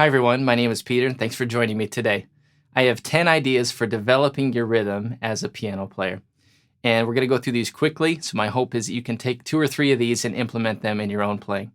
Hi everyone, my name is Peter and thanks for joining me today. I have 10 ideas for developing your rhythm as a piano player. And we're going to go through these quickly, so my hope is that you can take 2 or 3 of these and implement them in your own playing.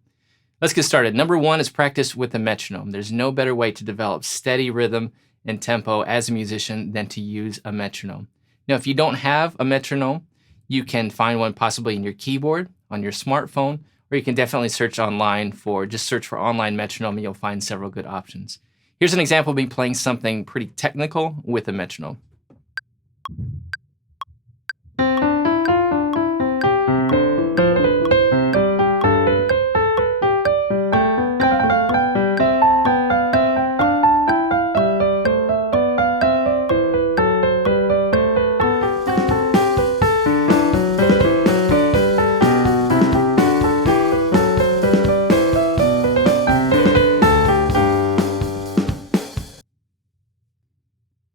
Let's get started. Number 1 is practice with a metronome. There's no better way to develop steady rhythm and tempo as a musician than to use a metronome. Now, if you don't have a metronome, you can find one possibly in your keyboard, on your smartphone, or you can definitely search online just search for online metronome and you'll find several good options. Here's an example of me playing something pretty technical with a metronome.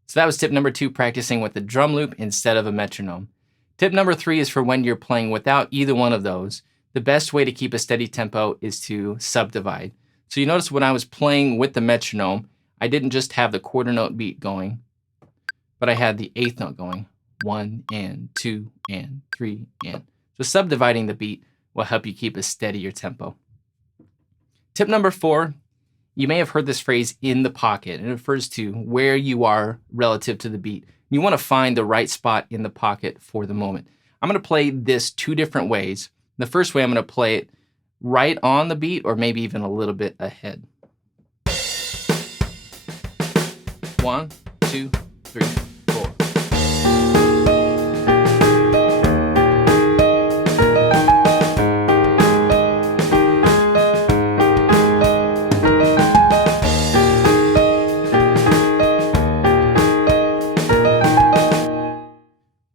So that was tip number 2, practicing with the drum loop instead of a metronome. Tip number 3 is for when you're playing without either one of those. The best way to keep a steady tempo is to subdivide. So you notice when I was playing with the metronome, I didn't just have the quarter note beat going, but I had the eighth note going. 1 and 2 and 3 and. So subdividing the beat will help you keep a steadier tempo. Tip number 4. You may have heard this phrase, in the pocket. It refers to where you are relative to the beat. You want to find the right spot in the pocket for the moment. I'm going to play this 2 different ways. The first way, I'm going to play it right on the beat or maybe even a little bit ahead. 1, 2, 3, 4.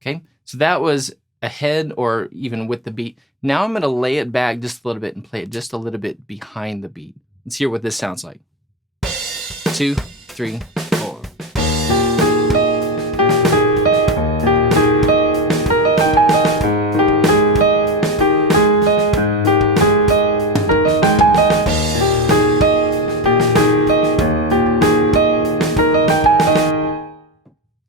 Okay, so that was ahead or even with the beat. Now I'm going to lay it back just a little bit and play it just a little bit behind the beat. Let's hear what this sounds like. 2, 3, 4.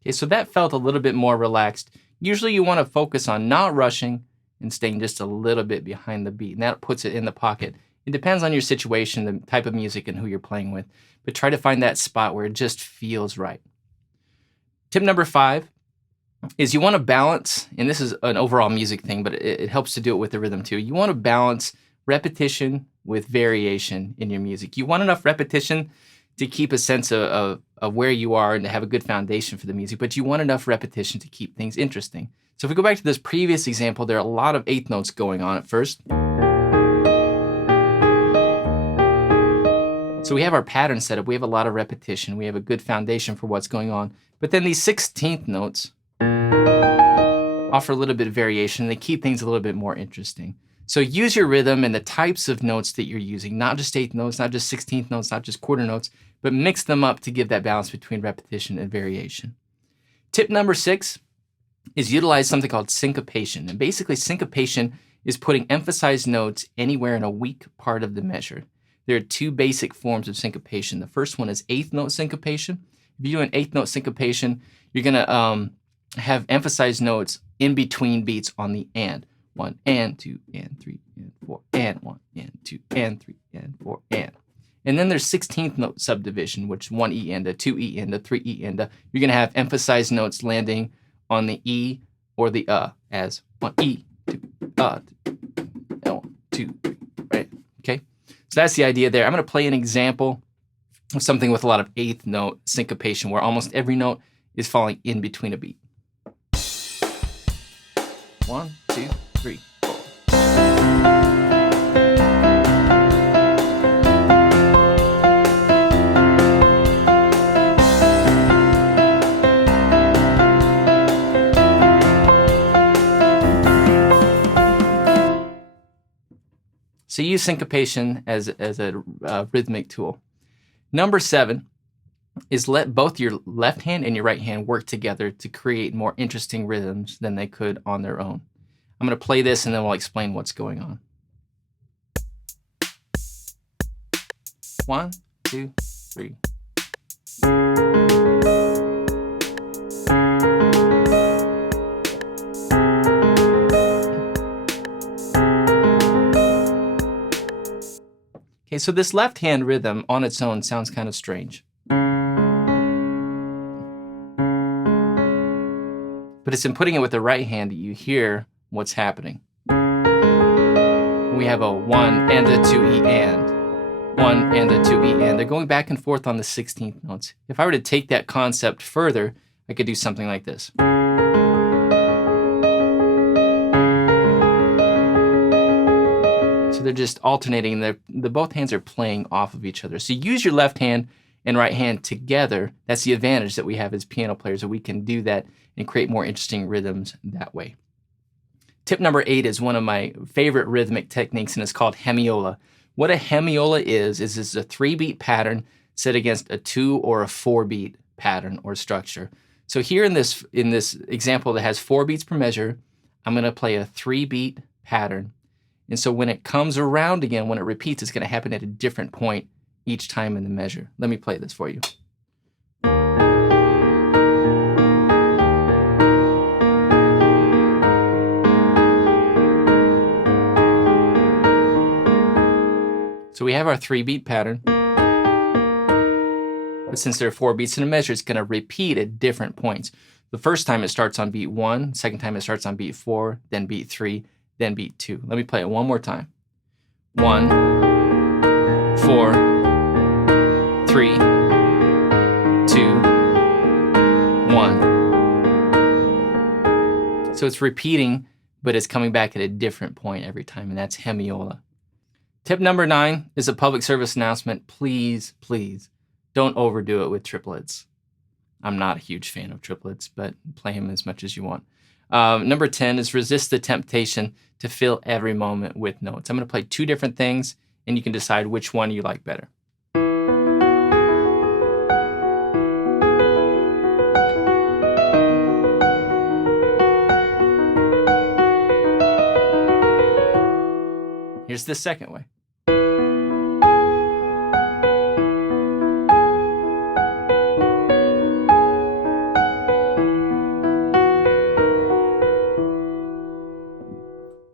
Okay, so that felt a little bit more relaxed. Usually you want to focus on not rushing and staying just a little bit behind the beat, and that puts it in the pocket. It depends on your situation, the type of music, and who you're playing with, but try to find that spot where it just feels right. Tip number 5 is you want to balance, and this is an overall music thing, but it helps to do it with the rhythm too. You want to balance repetition with variation in your music. You want enough repetition to keep a sense of where you are and to have a good foundation for the music, but you want enough repetition to keep things interesting. So if we go back to this previous example, there are a lot of eighth notes going on at first. So we have our pattern set up, we have a lot of repetition, we have a good foundation for what's going on, but then these 16th notes offer a little bit of variation, and they keep things a little bit more interesting. So use your rhythm and the types of notes that you're using, not just eighth notes, not just 16th notes, not just quarter notes, but mix them up to give that balance between repetition and variation. Tip number 6 is utilize something called syncopation. And basically syncopation is putting emphasized notes anywhere in a weak part of the measure. There are 2 basic forms of syncopation. The first one is eighth note syncopation. If you do an eighth note syncopation, you're gonna have emphasized notes in between beats on the and. 1 and 2 and 3 and 4 and 1 and 2 and 3 and 4 and. And then there's 16th note subdivision, which 1 E and a 2 E and a 3 E and a. You're going to have emphasized notes landing on the E or the as 1 E, 2 1, 2, 3, right? Okay, so that's the idea there. I'm going to play an example of something with a lot of eighth note syncopation, where almost every note is falling in between a beat. 1, 2, 3, 4. So use syncopation as a rhythmic tool. Number 7 is let both your left hand and your right hand work together to create more interesting rhythms than they could on their own. I'm going to play this and then we'll explain what's going on. 1, 2, 3. Okay, so this left hand rhythm on its own sounds kind of strange. But it's in putting it with the right hand that you hear what's happening. We have a 1 and a 2E and, 1 and a 2E and. They're going back and forth on the 16th notes. If I were to take that concept further, I could do something like this. So they're just alternating. Both hands are playing off of each other. So use your left hand and right hand together. That's the advantage that we have as piano players, that we can do that and create more interesting rhythms that way. Tip number 8 is one of my favorite rhythmic techniques, and it's called hemiola. What a hemiola is it's a 3-beat pattern set against a 2 or a 4-beat pattern or structure. So here in this example that has 4 beats per measure, I'm going to play a 3-beat pattern. And so when it comes around again, when it repeats, it's going to happen at a different point each time in the measure. Let me play this for you. So we have our 3-beat pattern, but since there are 4 beats in a measure, it's going to repeat at different points. The first time it starts on beat 1, second time it starts on beat 4, then beat 3, then beat 2. Let me play it one more time. 1, 4, 3, 2, 1. So it's repeating, but it's coming back at a different point every time, and that's hemiola. Tip number 9 is a public service announcement. Please, please don't overdo it with triplets. I'm not a huge fan of triplets, but play them as much as you want. Number 10 is resist the temptation to fill every moment with notes. I'm going to play 2 different things, and you can decide which one you like better. Here's the second way.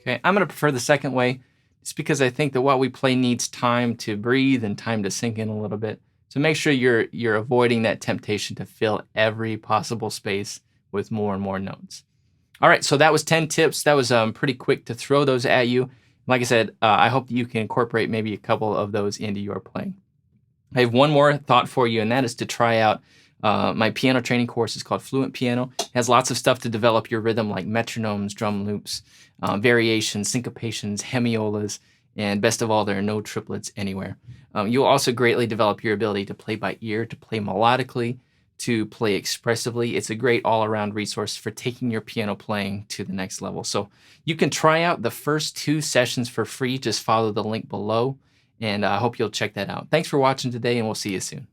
Okay, I'm going to prefer the second way. It's because I think that what we play needs time to breathe and time to sink in a little bit. So make sure you're avoiding that temptation to fill every possible space with more and more notes. All right, so that was 10 tips. That was pretty quick to throw those at you. Like I said, I hope that you can incorporate maybe a couple of those into your playing. I have one more thought for you, and that is to try out my piano training course. Is called Fluent Piano. It has lots of stuff to develop your rhythm, like metronomes, drum loops, variations, syncopations, hemiolas, and best of all, there are no triplets anywhere. You'll also greatly develop your ability to play by ear, to play melodically, to play expressively. It's a great all-around resource for taking your piano playing to the next level. So you can try out the first 2 sessions for free. Just follow the link below, and I hope you'll check that out. Thanks for watching today, and we'll see you soon.